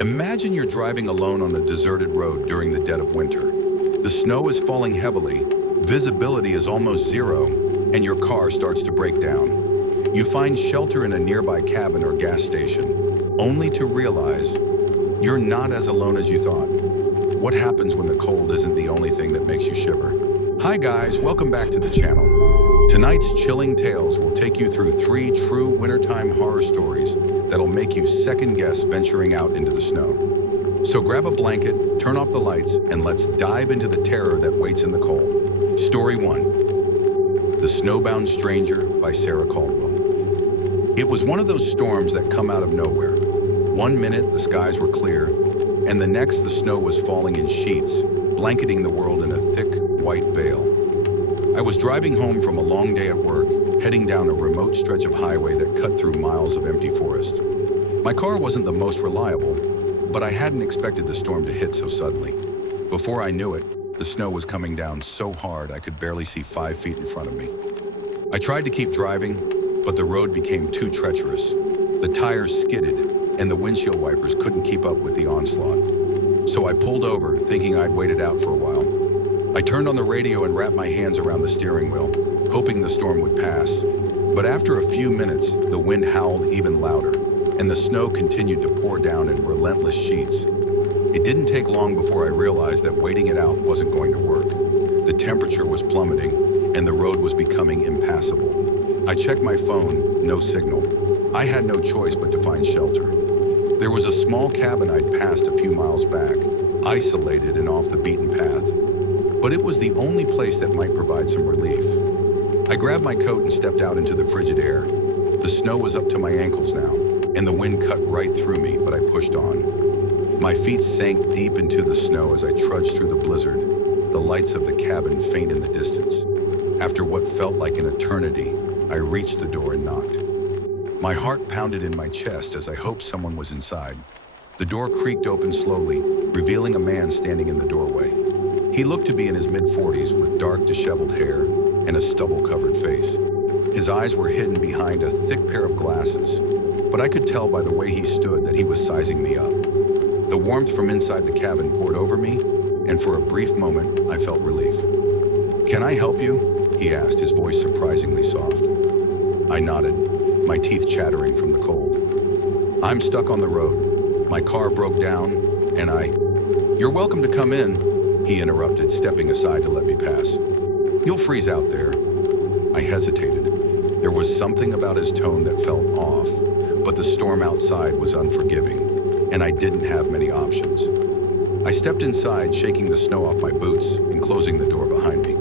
Imagine you're driving alone on a deserted road during the dead of winter. The snow is falling heavily, visibility is almost zero, and your car starts to break down. You find shelter in a nearby cabin or gas station, only to realize you're not as alone as you thought. What happens when the cold isn't the only thing that makes you shiver? Hi guys, welcome back to the channel. Tonight's chilling tales will take you through 3 true wintertime horror stories that'll make you second-guess venturing out into the snow. So grab a blanket, turn off the lights, and let's dive into the terror that waits in the cold. Story 1. The Snowbound Stranger by Sarah Caldwell. It was one of those storms that come out of nowhere. One minute the skies were clear, and the next the snow was falling in sheets, blanketing the world in a thick, white veil. I was driving home from a long day at work, heading down a remote stretch of highway that cut through miles of empty forest. My car wasn't the most reliable, but I hadn't expected the storm to hit so suddenly. Before I knew it, the snow was coming down so hard I could barely see 5 feet in front of me. I tried to keep driving, but the road became too treacherous. The tires skidded, and the windshield wipers couldn't keep up with the onslaught. So I pulled over, thinking I'd wait it out for a while. I turned on the radio and wrapped my hands around the steering wheel, hoping the storm would pass. But after a few minutes, the wind howled even louder, and the snow continued to pour down in relentless sheets. It didn't take long before I realized that waiting it out wasn't going to work. The temperature was plummeting, and the road was becoming impassable. I checked my phone, no signal. I had no choice but to find shelter. There was a small cabin I'd passed a few miles back, isolated and off the beaten path. But it was the only place that might provide some relief. I grabbed my coat and stepped out into the frigid air. The snow was up to my ankles now, and the wind cut right through me, but I pushed on. My feet sank deep into the snow as I trudged through the blizzard, the lights of the cabin faint in the distance. After what felt like an eternity, I reached the door and knocked. My heart pounded in my chest as I hoped someone was inside. The door creaked open slowly, revealing a man standing in the doorway. He looked to be in his mid-40s with dark, disheveled hair and a stubble-covered face. His eyes were hidden behind a thick pair of glasses, but I could tell by the way he stood that he was sizing me up. The warmth from inside the cabin poured over me, and for a brief moment, I felt relief. "Can I help you?" he asked, his voice surprisingly soft. I nodded, my teeth chattering from the cold. "I'm stuck on the road. My car broke down, and You're welcome to come in," he interrupted, stepping aside to let me pass. "You'll freeze out there." I hesitated. There was something about his tone that felt off, but the storm outside was unforgiving, and I didn't have many options. I stepped inside, shaking the snow off my boots and closing the door behind me.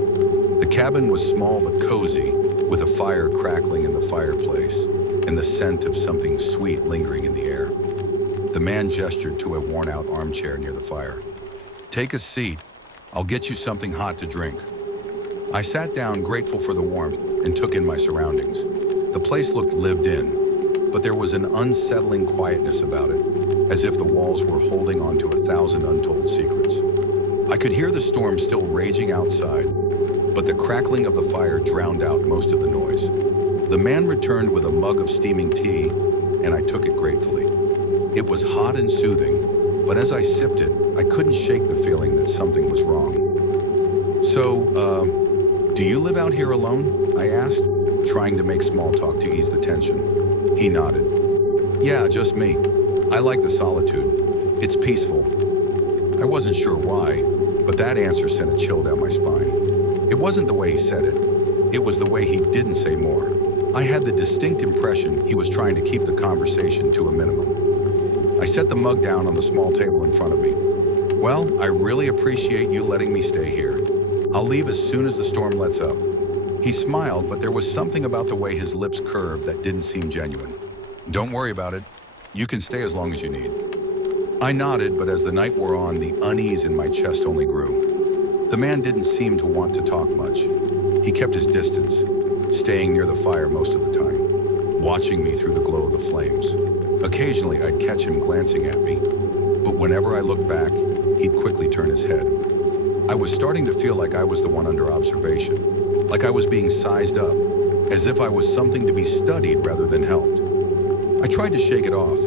The cabin was small but cozy, with a fire crackling in the fireplace and the scent of something sweet lingering in the air. The man gestured to a worn-out armchair near the fire. "Take a seat. I'll get you something hot to drink." I sat down, grateful for the warmth, and took in my surroundings. The place looked lived in, but there was an unsettling quietness about it, as if the walls were holding on to 1,000 untold secrets. I could hear the storm still raging outside, but the crackling of the fire drowned out most of the noise. The man returned with a mug of steaming tea, and I took it gratefully. It was hot and soothing, but as I sipped it, I couldn't shake the feeling that something was wrong. Do you live out here alone?" I asked, trying to make small talk to ease the tension. He nodded. "Yeah, just me. I like the solitude. It's peaceful." I wasn't sure why, but that answer sent a chill down my spine. It wasn't the way he said it. It was the way he didn't say more. I had the distinct impression he was trying to keep the conversation to a minimum. I set the mug down on the small table in front of me. "Well, I really appreciate you letting me stay here. I'll leave as soon as the storm lets up." He smiled, but there was something about the way his lips curved that didn't seem genuine. "Don't worry about it. You can stay as long as you need." I nodded, but as the night wore on, the unease in my chest only grew. The man didn't seem to want to talk much. He kept his distance, staying near the fire most of the time, watching me through the glow of the flames. Occasionally, I'd catch him glancing at me, but whenever I looked back, he'd quickly turn his head. I was starting to feel like I was the one under observation, like I was being sized up, as if I was something to be studied rather than helped. I tried to shake it off,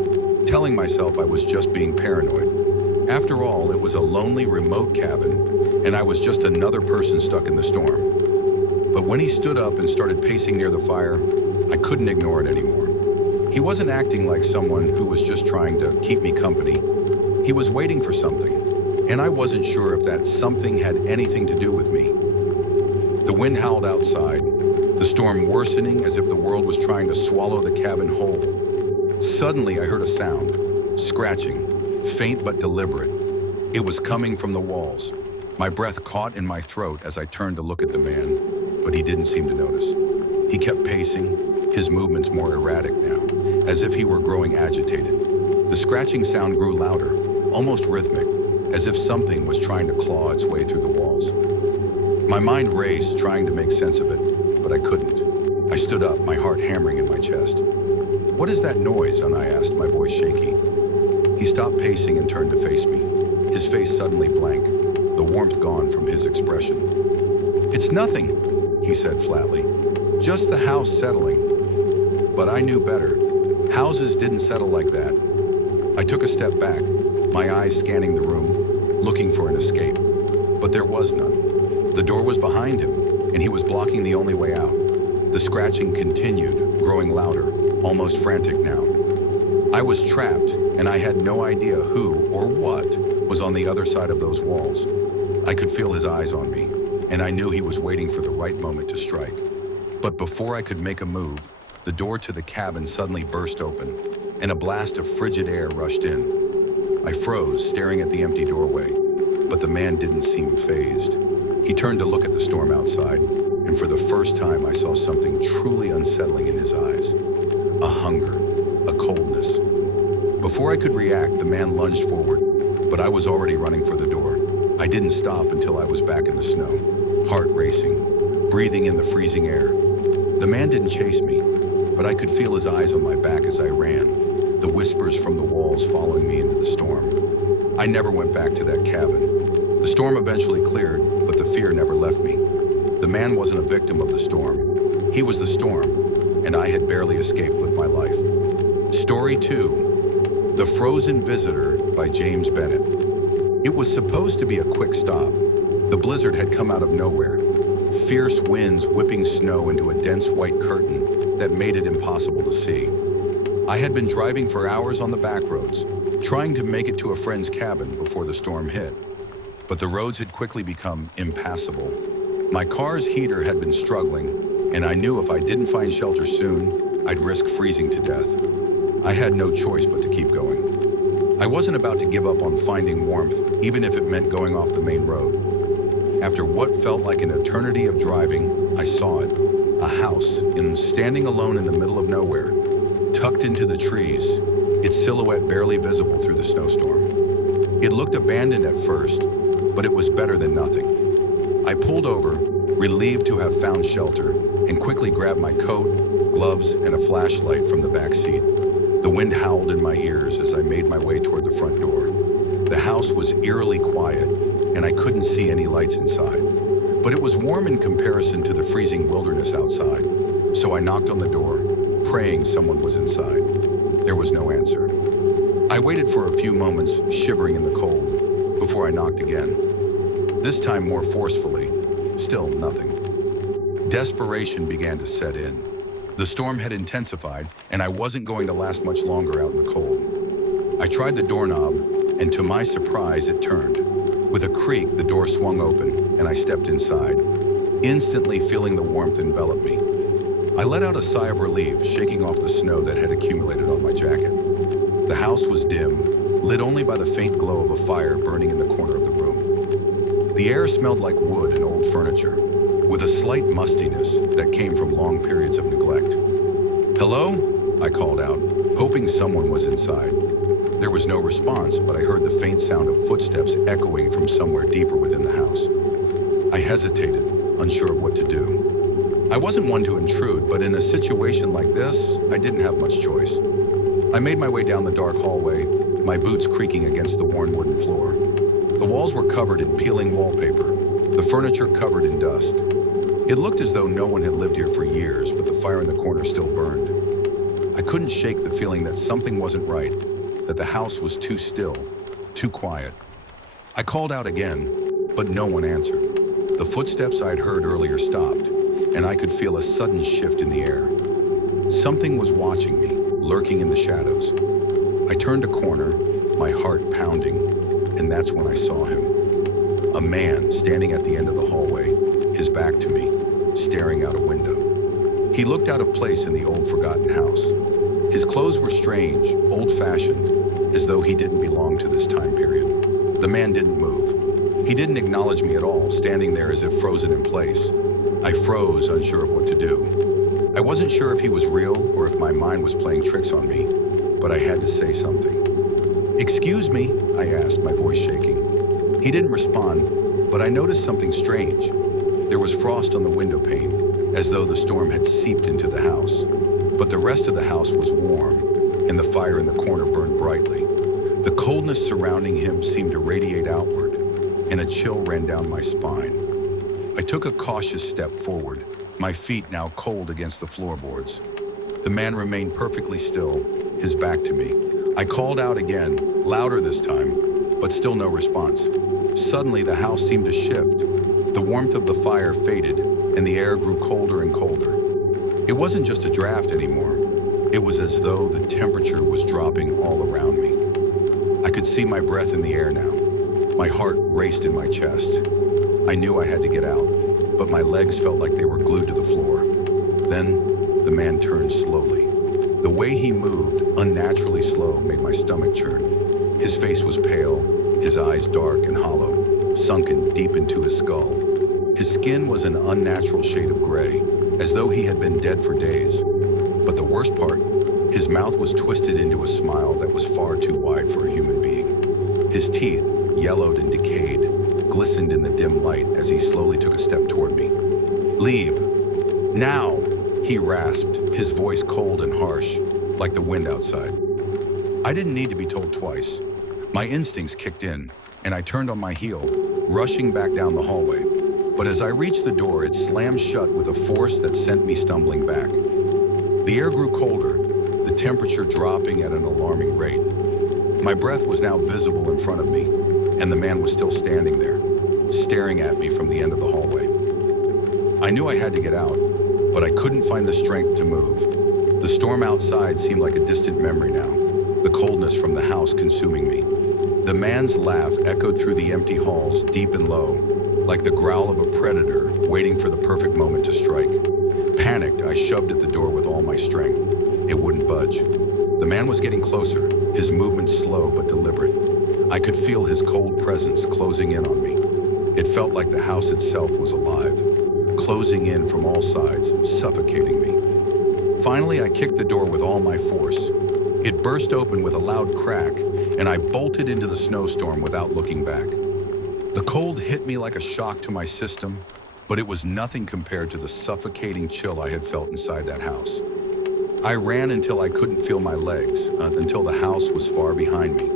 telling myself I was just being paranoid. After all, it was a lonely, remote cabin, and I was just another person stuck in the storm. But when he stood up and started pacing near the fire, I couldn't ignore it anymore. He wasn't acting like someone who was just trying to keep me company. He was waiting for something, and I wasn't sure if that something had anything to do with me. The wind howled outside, the storm worsening as if the world was trying to swallow the cabin whole. Suddenly, I heard a sound, scratching, faint but deliberate. It was coming from the walls. My breath caught in my throat as I turned to look at the man, but he didn't seem to notice. He kept pacing, his movements more erratic now, as if he were growing agitated. The scratching sound grew louder, almost rhythmic, as if something was trying to claw its way through the walls. My mind raced, trying to make sense of it, but I couldn't. I stood up, my heart hammering in my chest. "What is that noise?" I asked, my voice shaky. He stopped pacing and turned to face me, his face suddenly blank, the warmth gone from his expression. "It's nothing," he said flatly. "Just the house settling." But I knew better. Houses didn't settle like that. I took a step back, my eyes scanning the room, looking for an escape. But there was none. The door was behind him, and he was blocking the only way out. The scratching continued, growing louder, almost frantic now. I was trapped, and I had no idea who or what was on the other side of those walls. I could feel his eyes on me, and I knew he was waiting for the right moment to strike. But before I could make a move, the door to the cabin suddenly burst open, and a blast of frigid air rushed in. I froze, staring at the empty doorway, but the man didn't seem fazed. He turned to look at the storm outside, and for the first time I saw something truly unsettling in his eyes. A hunger, a coldness. Before I could react, the man lunged forward, but I was already running for the door. I didn't stop until I was back in the snow, heart racing, breathing in the freezing air. The man didn't chase me, but I could feel his eyes on my back as I ran, the whispers from the walls following me into the storm. I never went back to that cabin. The storm eventually cleared, but the fear never left me. The man wasn't a victim of the storm. He was the storm, and I had barely escaped with my life. Story 2, The Frozen Visitor by James Bennett. It was supposed to be a quick stop. The blizzard had come out of nowhere, fierce winds whipping snow into a dense white curtain that made it impossible to see. I had been driving for hours on the back roads, trying to make it to a friend's cabin before the storm hit. But the roads had quickly become impassable. My car's heater had been struggling, and I knew if I didn't find shelter soon, I'd risk freezing to death. I had no choice but to keep going. I wasn't about to give up on finding warmth, even if it meant going off the main road. After what felt like an eternity of driving, I saw it. A house, standing alone in the middle of nowhere, tucked into the trees, its silhouette barely visible through the snowstorm. It looked abandoned at first, but it was better than nothing. I pulled over, relieved to have found shelter, and quickly grabbed my coat, gloves, and a flashlight from the back seat. The wind howled in my ears as I made my way toward the front door. The house was eerily quiet, and I couldn't see any lights inside. But it was warm in comparison to the freezing wilderness outside, so I knocked on the door, praying someone was inside. There was no answer. I waited for a few moments, shivering in the cold, before I knocked again. This time more forcefully, still nothing. Desperation began to set in. The storm had intensified, and I wasn't going to last much longer out in the cold. I tried the doorknob, and to my surprise, it turned. With a creak, the door swung open, and I stepped inside, instantly feeling the warmth envelop me. I let out a sigh of relief, shaking off the snow that had accumulated on my jacket. The house was dim, lit only by the faint glow of a fire burning in the corner of the room. The air smelled like wood and old furniture, with a slight mustiness that came from long periods of neglect. "Hello?" I called out, hoping someone was inside. There was no response, but I heard the faint sound of footsteps echoing from somewhere deeper within the house. I hesitated, unsure of what to do. I wasn't one to intrude, but in a situation like this, I didn't have much choice. I made my way down the dark hallway, my boots creaking against the worn wooden floor. The walls were covered in peeling wallpaper, the furniture covered in dust. It looked as though no one had lived here for years, but the fire in the corner still burned. I couldn't shake the feeling that something wasn't right, that the house was too still, too quiet. I called out again, but no one answered. The footsteps I'd heard earlier stopped, and I could feel a sudden shift in the air. Something was watching me, lurking in the shadows. I turned a corner, my heart pounding, and that's when I saw him. A man standing at the end of the hallway, his back to me, staring out a window. He looked out of place in the old forgotten house. His clothes were strange, old-fashioned, as though he didn't belong to this time period. The man didn't move. He didn't acknowledge me at all, standing there as if frozen in place. I froze, unsure of what to do. I wasn't sure if he was real or if my mind was playing tricks on me, but I had to say something. "Excuse me," I asked, my voice shaking. He didn't respond, but I noticed something strange. There was frost on the window pane, as though the storm had seeped into the house. But the rest of the house was warm, and the fire in the corner burned brightly. The coldness surrounding him seemed to radiate outward, and a chill ran down my spine. I took a cautious step forward, my feet now cold against the floorboards. The man remained perfectly still, his back to me. I called out again, louder this time, but still no response. Suddenly, the house seemed to shift. The warmth of the fire faded, and the air grew colder and colder. It wasn't just a draft anymore. It was as though the temperature was dropping all around me. I could see my breath in the air now. My heart raced in my chest. I knew I had to get out, but my legs felt like they were glued to the floor. Then, the man turned slowly. The way he moved, unnaturally slow, made my stomach churn. His face was pale, his eyes dark and hollow, sunken deep into his skull. His skin was an unnatural shade of gray, as though he had been dead for days. But the worst part, his mouth was twisted into a smile that was far too wide for a human being. His teeth, yellowed and decayed, glistened in the dim light as he slowly took a step toward me. "Leave. Now!" he rasped, his voice cold and harsh, like the wind outside. I didn't need to be told twice. My instincts kicked in, and I turned on my heel, rushing back down the hallway. But as I reached the door, it slammed shut with a force that sent me stumbling back. The air grew colder, the temperature dropping at an alarming rate. My breath was now visible in front of me, and the man was still standing there, staring at me from the end of the hallway. I knew I had to get out, but I couldn't find the strength to move. The storm outside seemed like a distant memory now, the coldness from the house consuming me. The man's laugh echoed through the empty halls, deep and low, like the growl of a predator waiting for the perfect moment to strike. Panicked, I shoved at the door with all my strength. It wouldn't budge. The man was getting closer, his movements slow but deliberate. I could feel his cold presence closing in on me. It felt like the house itself was alive, closing in from all sides, suffocating me. Finally, I kicked the door with all my force. It burst open with a loud crack, and I bolted into the snowstorm without looking back. The cold hit me like a shock to my system, but it was nothing compared to the suffocating chill I had felt inside that house. I ran until I couldn't feel my legs, until the house was far behind me.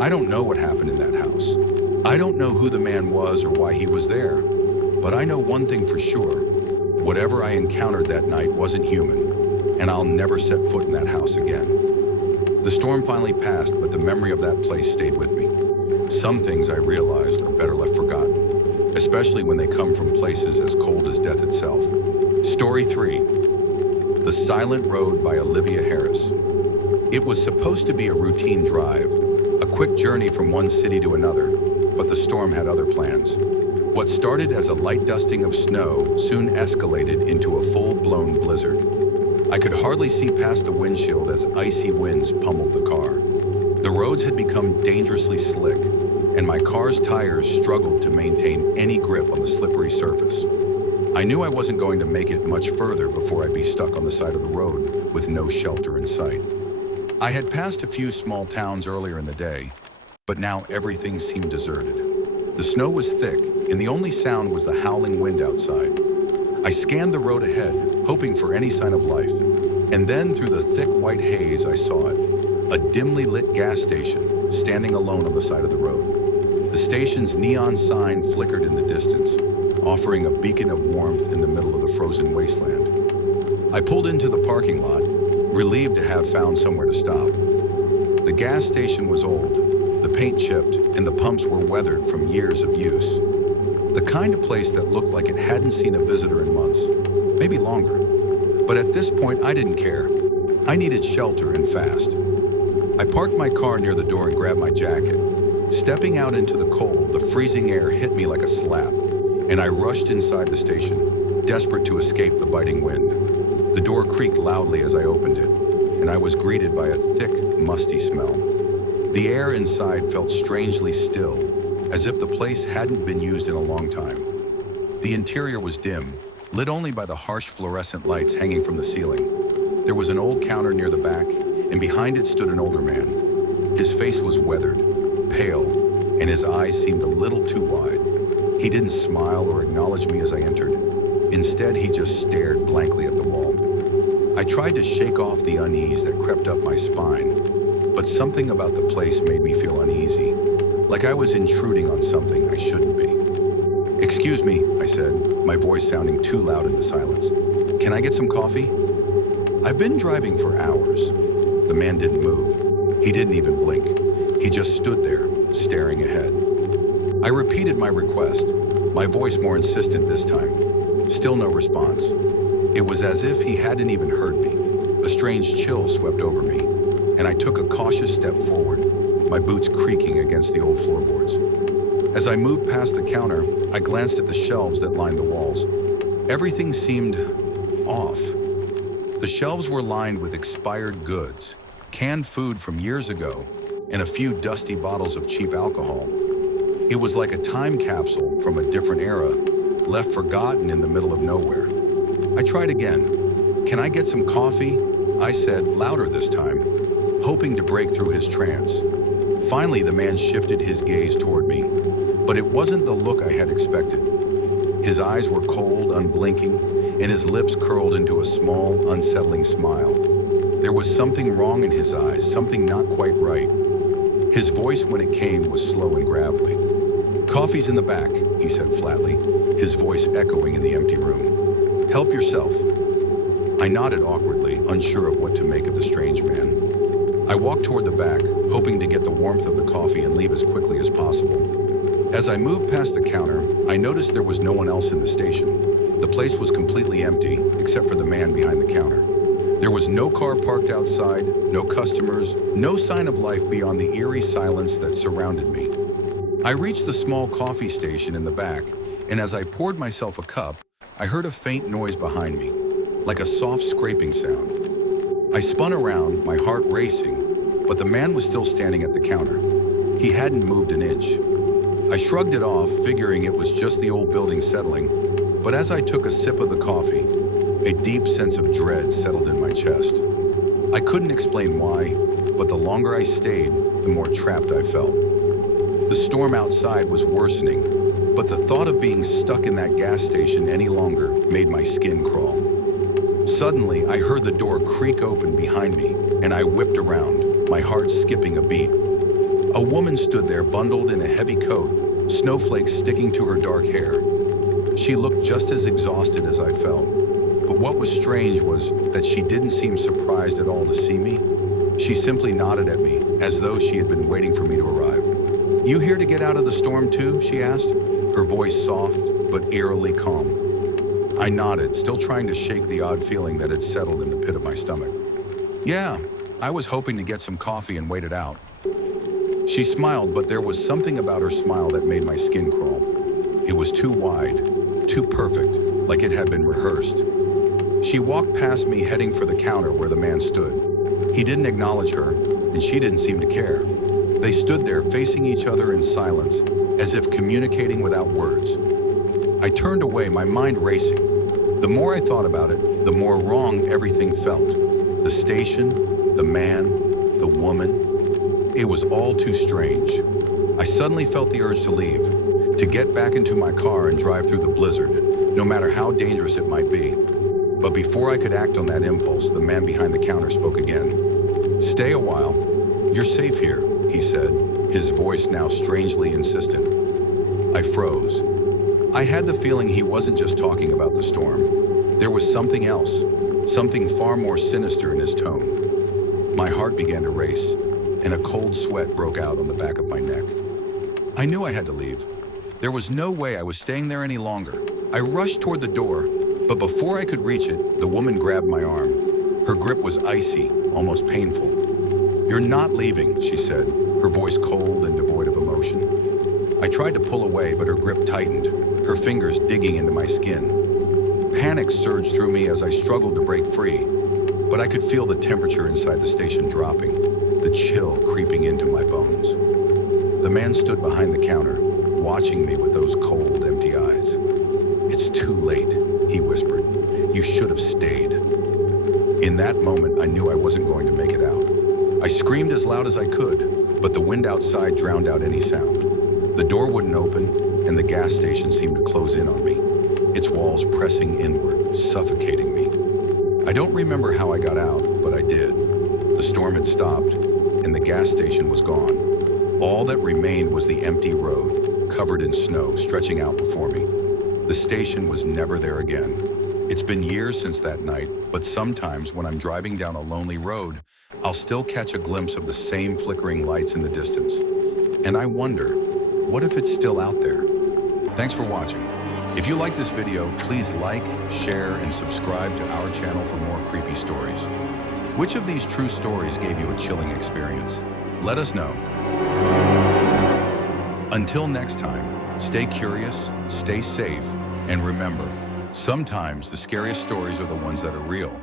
I don't know what happened in that house. I don't know who the man was or why he was there, but I know one thing for sure. Whatever I encountered that night wasn't human, and I'll never set foot in that house again. The storm finally passed, but the memory of that place stayed with me. Some things I realized are better left forgotten, especially when they come from places as cold as death itself. Story 3. The Silent Road by Olivia Harris. It was supposed to be a routine drive, a quick journey from one city to another, but the storm had other plans. What started as a light dusting of snow soon escalated into a full-blown blizzard. I could hardly see past the windshield as icy winds pummeled the car. The roads had become dangerously slick, and my car's tires struggled to maintain any grip on the slippery surface. I knew I wasn't going to make it much further before I'd be stuck on the side of the road with no shelter in sight. I had passed a few small towns earlier in the day, but now everything seemed deserted. The snow was thick, and the only sound was the howling wind outside. I scanned the road ahead, hoping for any sign of life, and then through the thick white haze I saw it, a dimly lit gas station standing alone on the side of the road. The station's neon sign flickered in the distance, offering a beacon of warmth in the middle of the frozen wasteland. I pulled into the parking lot, relieved to have found somewhere to stop. The gas station was old, the paint chipped, and the pumps were weathered from years of use. The kind of place that looked like it hadn't seen a visitor in months, maybe longer. But at this point, I didn't care. I needed shelter and fast. I parked my car near the door and grabbed my jacket. Stepping out into the cold, the freezing air hit me like a slap, and I rushed inside the station, desperate to escape the biting wind. The door creaked loudly as I opened it, and I was greeted by a thick, musty smell. The air inside felt strangely still, as if the place hadn't been used in a long time. The interior was dim, lit only by the harsh fluorescent lights hanging from the ceiling. There was an old counter near the back, and behind it stood an older man. His face was weathered, pale, and his eyes seemed a little too wide. He didn't smile or acknowledge me as I entered. Instead, he just stared blankly at the wall. I tried to shake off the unease that crept up my spine, but something about the place made me feel uneasy, like I was intruding on something I shouldn't be. "Excuse me," I said, my voice sounding too loud in the silence. "Can I get some coffee?" "I've been driving for hours." The man didn't move. He didn't even blink. He just stood there, staring ahead. I repeated my request, my voice more insistent this time. Still no response. It was as if he hadn't even heard me. A strange chill swept over me, and I took a cautious step forward, my boots creaking against the old floorboards. As I moved past the counter, I glanced at the shelves that lined the walls. Everything seemed off. The shelves were lined with expired goods, canned food from years ago, and a few dusty bottles of cheap alcohol. It was like a time capsule from a different era, left forgotten in the middle of nowhere. I tried again. "Can I get some coffee?" I said, louder this time, hoping to break through his trance. Finally, the man shifted his gaze toward me, but it wasn't the look I had expected. His eyes were cold, unblinking, and his lips curled into a small, unsettling smile. There was something wrong in his eyes, something not quite right. His voice, when it came, was slow and gravelly. "Coffee's in the back," he said flatly, his voice echoing in the empty room. "Help yourself." I nodded awkwardly, unsure of what to make of the strange man. I walked toward the back, hoping to get the warmth of the coffee and leave as quickly as possible. As I moved past the counter, I noticed there was no one else in the station. The place was completely empty, except for the man behind the counter. There was no car parked outside, no customers, no sign of life beyond the eerie silence that surrounded me. I reached the small coffee station in the back, and as I poured myself a cup, I heard a faint noise behind me, like a soft scraping sound. I spun around, my heart racing, but the man was still standing at the counter. He hadn't moved an inch. I shrugged it off, figuring it was just the old building settling, but as I took a sip of the coffee, a deep sense of dread settled in my chest. I couldn't explain why, but the longer I stayed, the more trapped I felt. The storm outside was worsening, but the thought of being stuck in that gas station any longer made my skin crawl. Suddenly, I heard the door creak open behind me, and I whipped around, my heart skipping a beat. A woman stood there bundled in a heavy coat, snowflakes sticking to her dark hair. She looked just as exhausted as I felt. But what was strange was that she didn't seem surprised at all to see me. She simply nodded at me, as though she had been waiting for me to arrive. "You here to get out of the storm too?" she asked, her voice soft but eerily calm. I nodded, still trying to shake the odd feeling that had settled in the pit of my stomach. "Yeah, I was hoping to get some coffee and wait it out." She smiled, but there was something about her smile that made my skin crawl. It was too wide, too perfect, like it had been rehearsed. She walked past me, heading for the counter where the man stood. He didn't acknowledge her, and she didn't seem to care. They stood there, facing each other in silence, as if communicating without words. I turned away, my mind racing. The more I thought about it, the more wrong everything felt. The station, the man, the woman. It was all too strange. I suddenly felt the urge to leave, to get back into my car and drive through the blizzard, no matter how dangerous it might be. But before I could act on that impulse, the man behind the counter spoke again. "Stay a while. You're safe here," he said, his voice now strangely insistent. I froze. I had the feeling he wasn't just talking about the storm. There was something else, something far more sinister in his tone. My heart began to race, and a cold sweat broke out on the back of my neck. I knew I had to leave. There was no way I was staying there any longer. I rushed toward the door, but before I could reach it, the woman grabbed my arm. Her grip was icy, almost painful. "You're not leaving," she said, her voice cold and devoid of emotion. I tried to pull away, but her grip tightened, her fingers digging into my skin. Panic surged through me as I struggled to break free, but I could feel the temperature inside the station dropping, the chill creeping into my bones. The man stood behind the counter, watching me with those cold, empty eyes. "It's too late," he whispered. "You should have stayed." In that moment, I knew I wasn't going to make it out. I screamed as loud as I could, but the wind outside drowned out any sound. The door wouldn't open, and the gas station seemed to close in on me, its walls pressing inward, suffocating me. I don't remember how I got out, but I did. The storm had stopped, and the gas station was gone. All that remained was the empty road, covered in snow, stretching out before me. The station was never there again. It's been years since that night, but sometimes when I'm driving down a lonely road, I'll still catch a glimpse of the same flickering lights in the distance. And I wonder, what if it's still out there? Thanks for watching. If you like this video, please like, share, and subscribe to our channel for more creepy stories. Which of these true stories gave you a chilling experience? Let us know. Until next time, stay curious, stay safe, and remember, sometimes the scariest stories are the ones that are real.